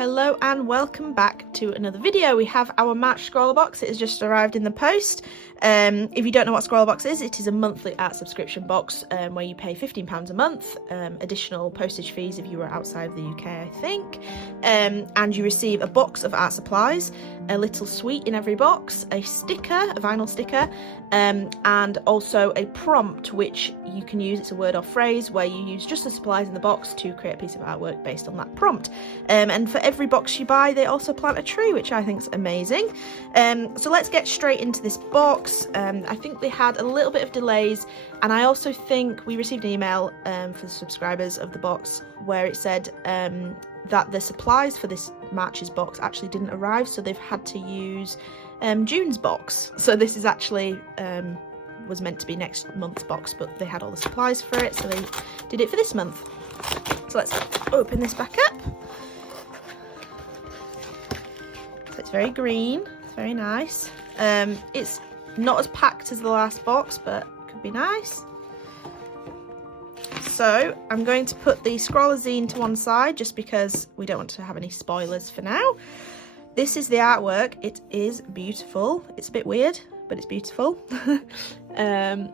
Hello and welcome back to another video. We have our March ScrawlrBox. It has just arrived in the post. If you don't know what ScrawlrBox is, it is a monthly art subscription box where you pay £15 a month, additional postage fees if you are outside of the UK, I think, and you receive a box of art supplies, a little sweet in every box, a sticker, a vinyl sticker, and also a prompt which you can use. It's a word or phrase where you use just the supplies in the box to create a piece of artwork based on that prompt. And for every box you buy, they also plant a tree, which I think is amazing. So let's get straight into this box. I think they had a little bit of delays, and I also think we received an email for the subscribers of the box where it said that the supplies for this March's box actually didn't arrive, so they've had to use June's box. So this is actually was meant to be next month's box, but they had all the supplies for it, so they did it for this month. So let's open this back up. So it's very green, it's very nice. It's not as packed as the last box, but could be nice. So I'm going to put the Scrawler zine to one side just because we don't want to have any spoilers for now. This is the artwork. It is beautiful. It's a bit weird, but it's beautiful. There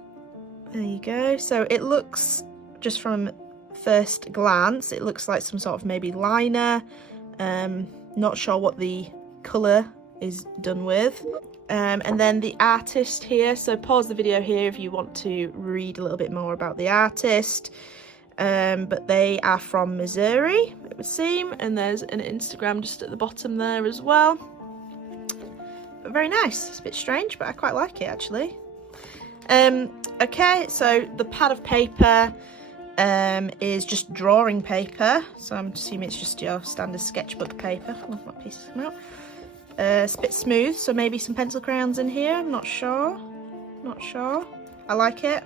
you go. So it looks, just from first glance, it looks like some sort of maybe liner. Not sure what the colour is done with. And then the artist here, so pause the video here if you want to read a little bit more about the artist. But they are from Missouri, it would seem, and there's an Instagram just at the bottom there as well. But very nice. It's a bit strange, but I quite like it actually. Okay, so the pad of paper is just drawing paper, so I'm assuming it's just your standard sketchbook paper. Oh, that piece has come out. It's a bit smooth, so maybe some pencil crayons in here. I'm not sure. I like it.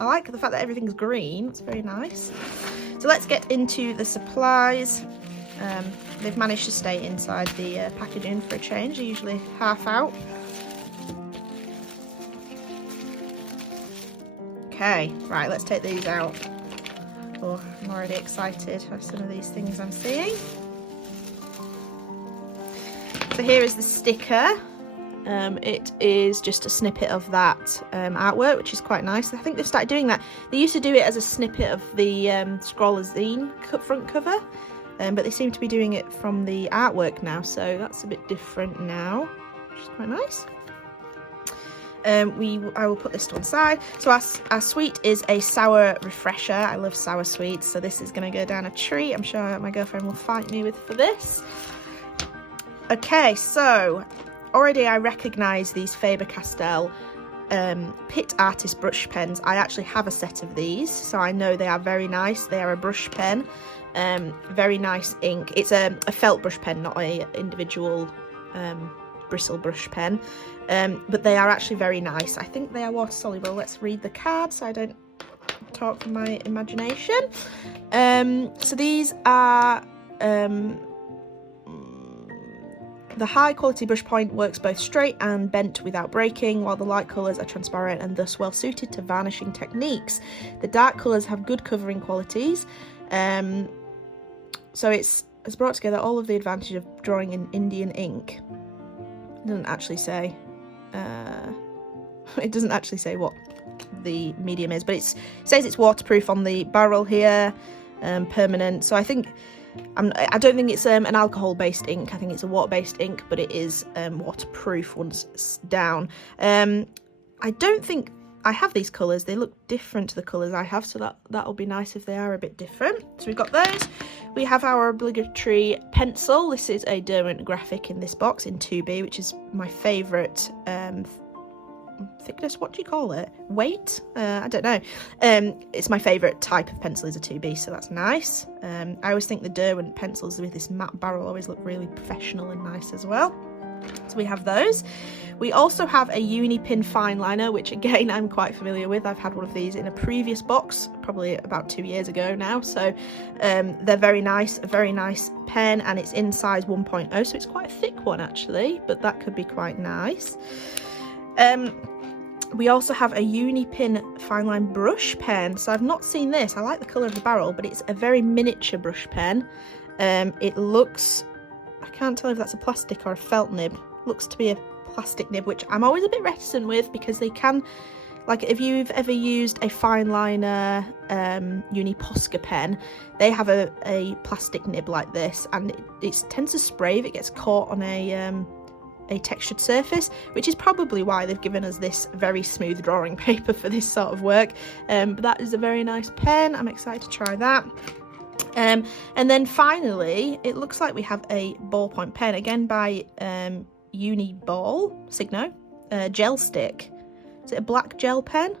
I like the fact that everything's green. It's very nice. So let's get into the supplies. They've managed to stay inside the packaging for a change. They're usually half out. Okay, right, let's take these out. Oh, I'm already excited for some of these things I'm seeing. So here is the sticker. It is just a snippet of that artwork, which is quite nice. I think they've started doing that. They used to do it as a snippet of the Scrawler zine front cover, but they seem to be doing it from the artwork now, so that's a bit different now, which is quite nice. I will put this to one side. So our sweet is a sour refresher. I love sour sweets, so this is going to go down a treat. I'm sure my girlfriend will fight me for this. Okay, so already I recognise these Faber-Castell Pit Artist brush pens. I actually have a set of these, so I know they are very nice. They are a brush pen, very nice ink. It's a felt brush pen, not a individual bristle brush pen, but they are actually very nice. I think they are water soluble. Let's read the card so I don't talk from my imagination. So these are the high quality brush point works both straight and bent without breaking, while the light colours are transparent and thus well suited to varnishing techniques. The dark colours have good covering qualities. So it's brought together all of the advantage of drawing in Indian ink. It doesn't actually say what the medium is, but it says it's waterproof on the barrel here, permanent. So I don't think it's an alcohol-based ink. I think it's a water-based ink, but it is waterproof once it's down. I don't think I have these colours. They look different to the colours I have, so that'll be nice if they are a bit different. So we've got those. We have our obligatory pencil. This is a Derwent graphic in this box in 2B, which is my favourite thickness. What do you call it? Weight? I don't know. It's my favourite type of pencil is a 2B, so that's nice. I always think the Derwent pencils with this matte barrel always look really professional and nice as well. So we have those. We also have a Unipin fine liner, which again I'm quite familiar with. I've had one of these in a previous box, probably about 2 years ago now. So they're very nice, a very nice pen, and it's in size 1.0, so it's quite a thick one actually, but that could be quite nice. We also have a Unipin fine line brush pen. So I've not seen this. I like the colour of the barrel, but it's a very miniature brush pen. It looks I can't tell if that's a plastic or a felt nib. Looks to be a plastic nib, which I'm always a bit reticent with because they can, like if you've ever used a fine liner Uni Posca pen, they have a plastic nib like this, and it tends to spray if it gets caught on a textured surface, which is probably why they've given us this very smooth drawing paper for this sort of work. But that is a very nice pen. I'm excited to try that. And then finally, it looks like we have a ballpoint pen, again by Uni Ball, Signo, gel stick. Is it a black gel pen?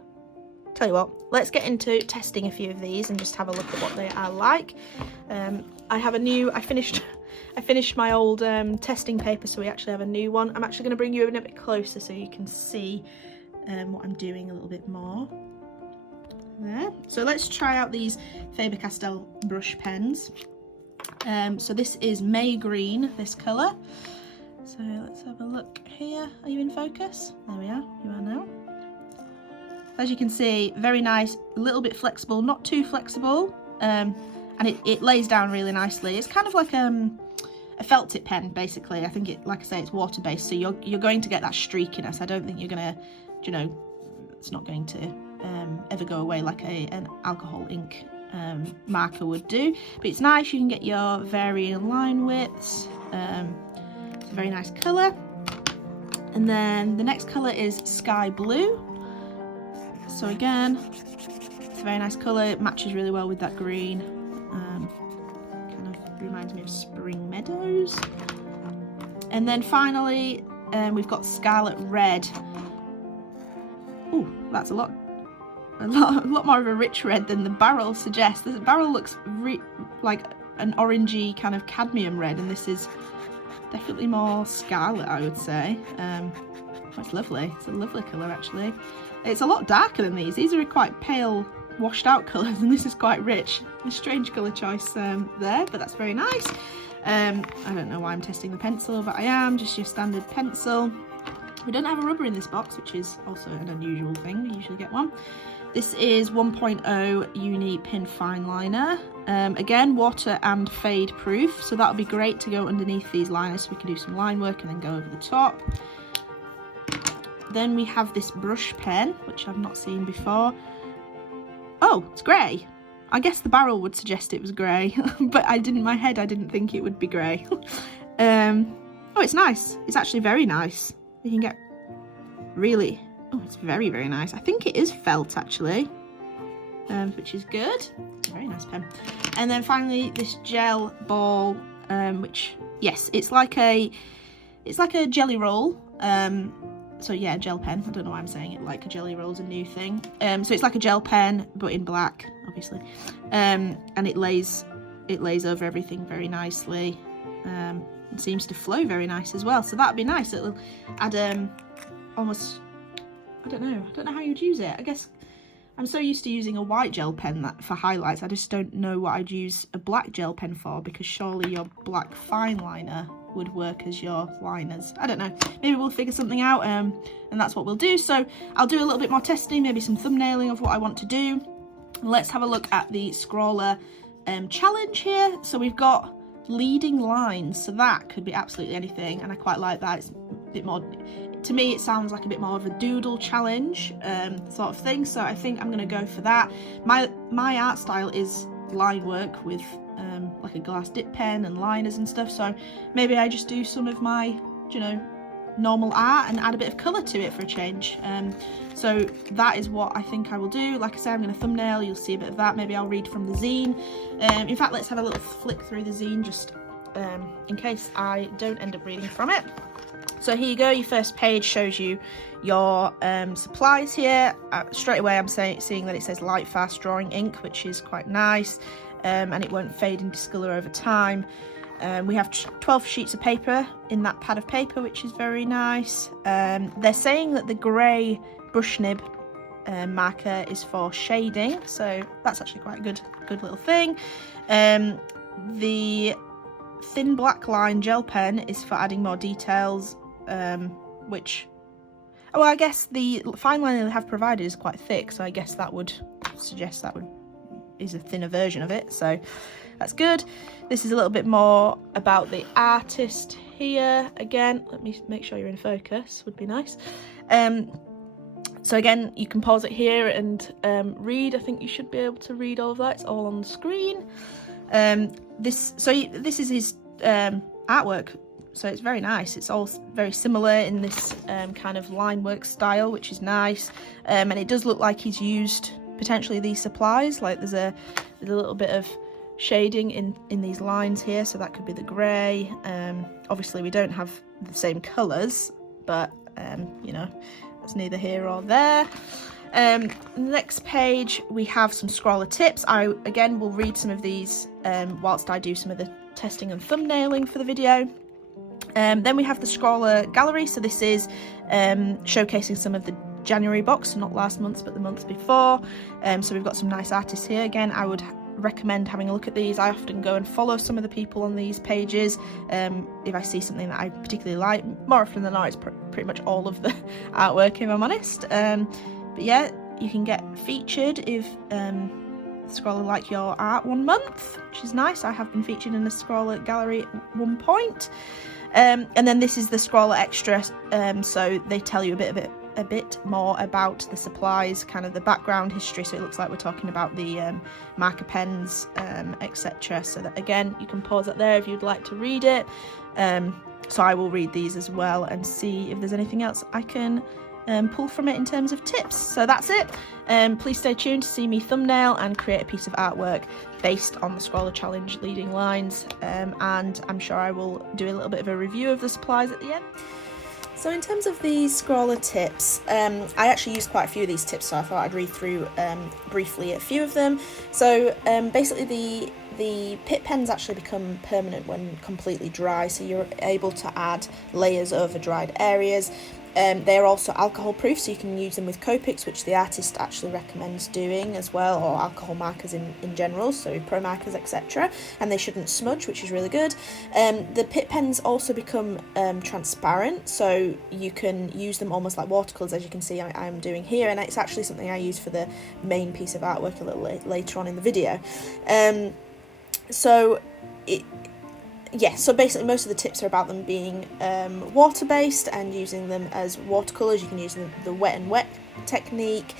Tell you what, let's get into testing a few of these and just have a look at what they are like. I finished my old testing paper, so we actually have a new one. I'm actually going to bring you in a bit closer so you can see what I'm doing a little bit more. There. So let's try out these Faber-Castell brush pens. So this is May Green, this colour. So let's have a look here. Are you in focus? There we are, you are now. As you can see, very nice, a little bit flexible, not too flexible, and it lays down really nicely. It's kind of like a felt tip pen, basically. I think like I say, it's water based, so you're going to get that streakiness. I don't think you're gonna, you know, it's not going to ever go away like an alcohol ink marker would do. But it's nice. You can get your varying line widths. It's a very nice colour. And then the next colour is Sky Blue. So again, it's a very nice colour. It matches really well with that green. Kind of reminds me of Spring Meadows. And then finally, we've got Scarlet Red. Oh, that's a lot more of a rich red than the barrel suggests. The barrel looks like an orangey kind of cadmium red, and this is definitely more scarlet, I would say. That's lovely. It's a lovely colour, actually. It's a lot darker than these. These are quite pale, washed out colours, and this is quite rich. A strange colour choice there, but that's very nice. I don't know why I'm testing the pencil, but I am. Just your standard pencil. We don't have a rubber in this box, which is also an unusual thing. We usually get one. This is 1.0 Uni Pin Fine Liner. Again, water and fade proof, so that would be great to go underneath these liners so we can do some line work and then go over the top. Then we have this brush pen, which I've not seen before. Oh, it's grey. I guess the barrel would suggest it was grey, but in my head I didn't think it would be grey. Oh, it's nice. It's actually very nice. You can get really... Oh, it's very, very nice. I think it is felt, actually, which is good. Very nice pen. And then finally, this gel ball, which, yes, it's like a jelly roll. So yeah, gel pen. I don't know why I'm saying it like a jelly roll's a new thing. So it's like a gel pen, but in black, obviously. And it lays over everything very nicely. It seems to flow very nice as well. So that'd be nice. It'll add almost, I don't know how you'd use it. I guess I'm so used to using a white gel pen for highlights. I just don't know what I'd use a black gel pen for, because surely your black fine liner would work as your liners. I don't know. Maybe we'll figure something out, and that's what we'll do. So I'll do a little bit more testing, maybe some thumbnailing of what I want to do. Let's have a look at the Scrawler challenge here. So we've got leading lines, so that could be absolutely anything, and I quite like that. It's a bit more, to me it sounds like a bit more of a doodle challenge sort of thing, so I think I'm going to go for that. My art style is line work with like a glass dip pen and liners and stuff, so maybe I just do some of my, you know, normal art and add a bit of colour to it for a change. So that is what I think I will do. Like I say, I'm going to thumbnail, you'll see a bit of that. Maybe I'll read from the zine. In fact, let's have a little flick through the zine just in case I don't end up reading from it. So here you go, your first page shows you your supplies here. Straight away I'm seeing that it says light fast drawing ink, which is quite nice, and it won't fade and discolour over time. We have 12 sheets of paper in that pad of paper, which is very nice. They're saying that the grey brush nib marker is for shading, so that's actually quite a good little thing. The thin black line gel pen is for adding more details, which, well, I guess the fine liner they have provided is quite thick, so I guess that would suggest that would is a thinner version of it, so that's good. This is a little bit more about the artist here. Again, let me make sure you're in focus, would be nice. So again, you can pause it here and read. I think you should be able to read all of that. It's all on the screen. This is his artwork, so it's very nice. It's all very similar in this kind of line work style, which is nice. And it does look like he's used potentially these supplies. Like there's a little bit of shading in these lines here, so that could be the grey. Obviously we don't have the same colours, but you know, it's neither here or there. The next page we have some Scrawler tips. I again will read some of these whilst I do some of the testing and thumbnailing for the video. Then we have the Scrawler gallery, so this is showcasing some of the January box, so not last month's but the month before. So we've got some nice artists here. Again, I would recommend having a look at these. I often go and follow some of the people on these pages if I see something that I particularly like. More often than not, it's pretty much all of the artwork, if I'm honest. But yeah, you can get featured if Scrawler like your art 1 month, which is nice. I have been featured in the Scrawler gallery at one point. And then this is the Scrawler extra, so they tell you a bit more about the supplies, kind of the background history, so it looks like we're talking about the marker pens, etc. So that, again, you can pause it there if you'd like to read it. So I will read these as well and see if there's anything else I can pull from it in terms of tips. So that's it. Please stay tuned to see me thumbnail and create a piece of artwork based on the Scrawler Challenge leading lines, and I'm sure I will do a little bit of a review of the supplies at the end. So in terms of the Scrawler tips, I actually used quite a few of these tips, so I thought I'd read through briefly a few of them. So basically the pit pens actually become permanent when completely dry, so you're able to add layers over dried areas. They are also alcohol proof, so you can use them with Copics, which the artist actually recommends doing as well, or alcohol markers in general, so pro markers, etc. And they shouldn't smudge, which is really good. The pit pens also become transparent, so you can use them almost like watercolours, as you can see I am doing here, and it's actually something I use for the main piece of artwork a little later on in the video. So basically most of the tips are about them being water-based and using them as watercolours. You can use the wet and wet technique,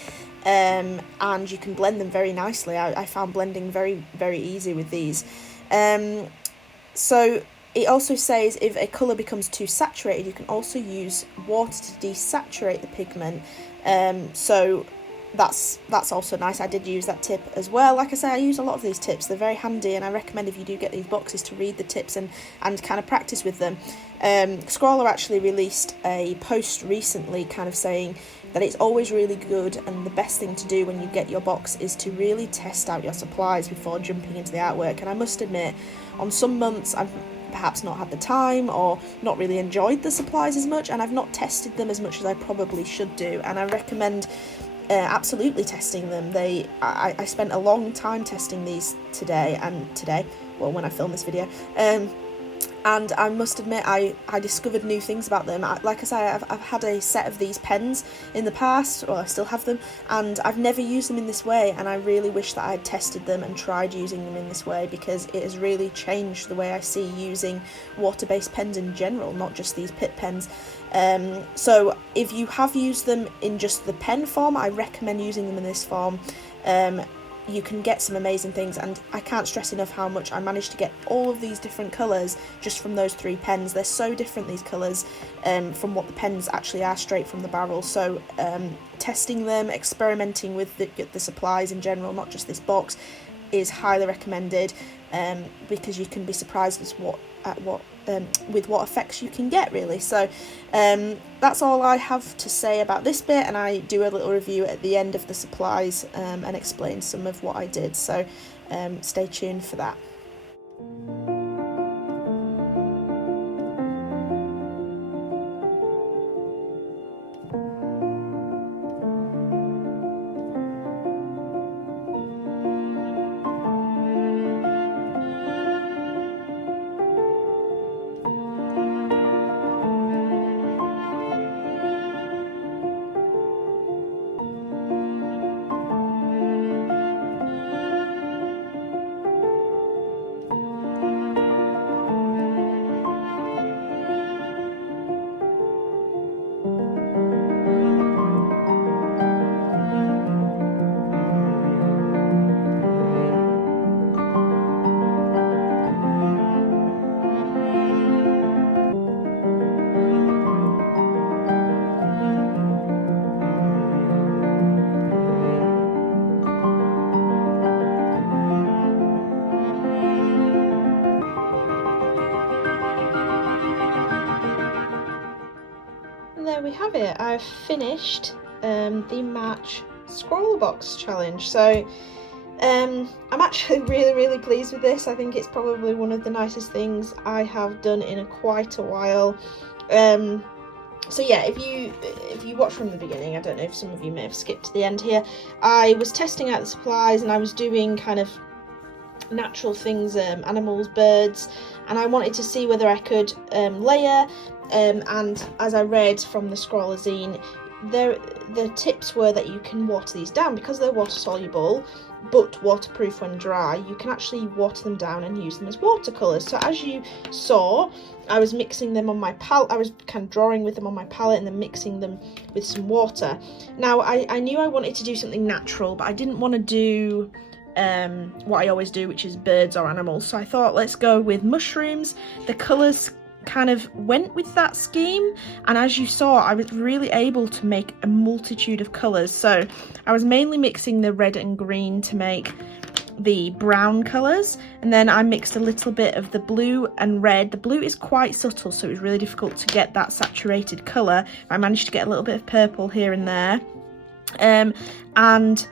and you can blend them very nicely. I found blending very, very easy with these. So it also says if a colour becomes too saturated, you can also use water to desaturate the pigment. So that's also nice. I did use that tip as well. Like I say, I use a lot of these tips. They're very handy, and I recommend if you do get these boxes to read the tips and kind of practice with them. Scrawler actually released a post recently kind of saying that it's always really good, and the best thing to do when you get your box is to really test out your supplies before jumping into the artwork. And I must admit, on some months I've perhaps not had the time or not really enjoyed the supplies as much, and I've not tested them as much as I probably should do, and I recommend absolutely testing them. I spent a long time testing these today, well, when I filmed this video, and I must admit I discovered new things about them. Like I say, I've had a set of these pens in the past, or I still have them, and I've never used them in this way, and I really wish that I'd tested them and tried using them in this way, because it has really changed the way I see using water-based pens in general, not just these pit pens. So if you have used them in just the pen form, I recommend using them in this form. You can get some amazing things, and I can't stress enough how much I managed to get all of these different colours just from those 3 pens. They're so different, these colours, from what the pens actually are straight from the barrel. So testing them, experimenting with the supplies in general, not just this box, is highly recommended, because you can be surprised with what effects you can get, really. So that's all I have to say about this bit, and I do a little review at the end of the supplies and explain some of what I did, so stay tuned for that. have it. I've finished the March ScrawlrBox challenge. So I'm actually really pleased with this. I think it's probably one of the nicest things I have done in quite a while. So yeah, if you watch from the beginning, I don't know if some of you may have skipped to the end here, I was testing out the supplies and I was doing kind of natural things, animals, birds, and I wanted to see whether I could layer, and as I read from the Scrawler zine, the tips were that you can water these down because they're water soluble but waterproof when dry. You can actually water them down and use them as watercolours. So as you saw, I was mixing them on my palette. I was kind of drawing with them on my palette and then mixing them with some water. Now I knew I wanted to do something natural, but I didn't want to do what I always do, which is birds or animals. So I thought, let's go with mushrooms. The colours kind of went with that scheme, and as you saw, I was really able to make a multitude of colours. So I was mainly mixing the red and green to make the brown colours, and then I mixed a little bit of the blue and red. The blue is quite subtle, so it was really difficult to get that saturated colour. I managed to get a little bit of purple here and there, and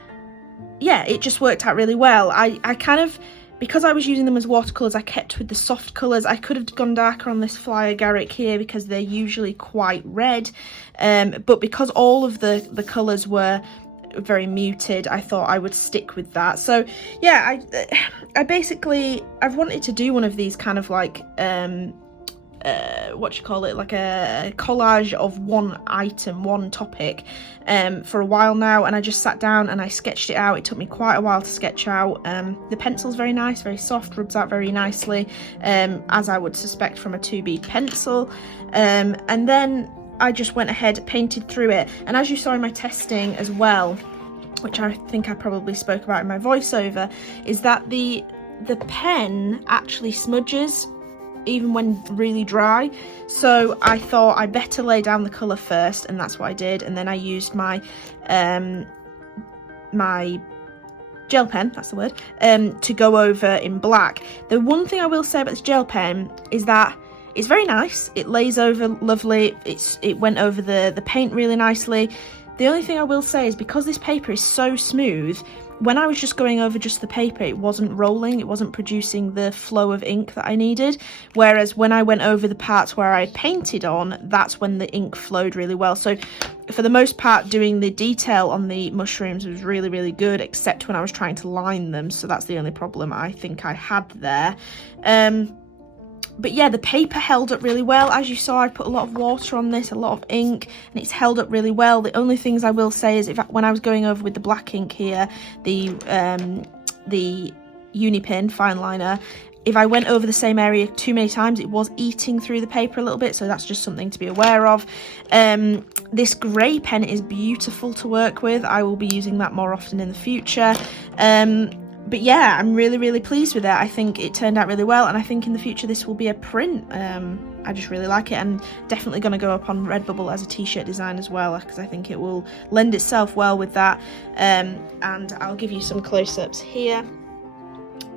yeah, it just worked out really well. I kind of, because I was using them as watercolours, I kept with the soft colours. I could have gone darker on this Flyer Garrick here because they're usually quite red, but because all of the colours were very muted, I thought I would stick with that. So yeah, I've wanted to do one of these kind of like what you call it, like a collage of one item, one topic, for a while now, and I just sat down and I sketched it out. It took me quite a while to sketch out. The pencil's very nice, very soft, rubs out very nicely, as I would suspect from a 2B pencil, and then I just went ahead, painted through it, and as you saw in my testing as well, which I think I probably spoke about in my voiceover, is that the pen actually smudges even when really dry. So I thought I better lay down the colour first, and that's what I did, and then I used my my gel pen, that's the word, to go over in black. The one thing I will say about this gel pen is that it's very nice, it lays over lovely, it went over the paint really nicely. The only thing I will say is because this paper is so smooth, when I was just going over just the paper, it wasn't rolling, it wasn't producing the flow of ink that I needed, whereas when I went over the parts where I painted on, that's when the ink flowed really well. So for the most part, doing the detail on the mushrooms was really good, except when I was trying to line them, so that's the only problem I think I had there. But yeah, the paper held up really well. As you saw, I put a lot of water on this, a lot of ink, and it's held up really well. The only things I will say is when I was going over with the black ink here, the Unipin fine liner, if I went over the same area too many times, it was eating through the paper a little bit, so that's just something to be aware of. This grey pen is beautiful to work with. I will be using that more often in the future. But yeah, I'm really pleased with it. I think it turned out really well, and I think in the future this will be a print. I just really like it, and definitely going to go up on Redbubble as a t-shirt design as well, because I think it will lend itself well with that. And I'll give you some close-ups here.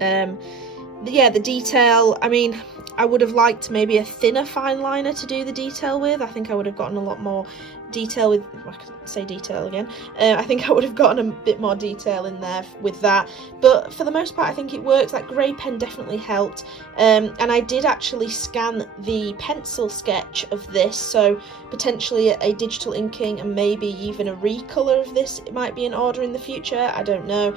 Yeah, the detail, I mean, I would have liked maybe a thinner fine liner to do the detail with. I think I would have gotten a lot more detail with, I can say detail again, I think I would have gotten a bit more detail in there with that, but for the most part I think it works. That grey pen definitely helped, and I did actually scan the pencil sketch of this, so potentially a digital inking and maybe even a recolour of this, it might be in order in the future, I don't know.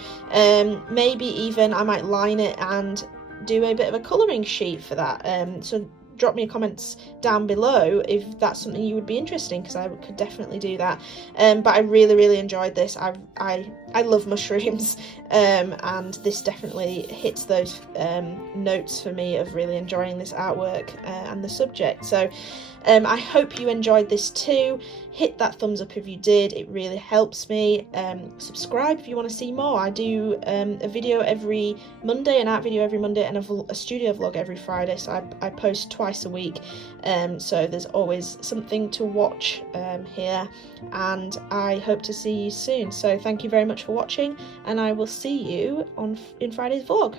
Maybe even I might line it and do a bit of a colouring sheet for that, so drop me a comments down below if that's something you would be interested in, because I could definitely do that. But I really enjoyed this. I love mushrooms, and this definitely hits those notes for me of really enjoying this artwork and the subject. So I hope you enjoyed this too. Hit that thumbs up if you did, it really helps me. Subscribe if you want to see more. I do a video every Monday, an art video every Monday, and a studio vlog every Friday, so I post twice a week, so there's always something to watch here, and I hope to see you soon. So thank you very much for watching, and I will see you in Friday's vlog.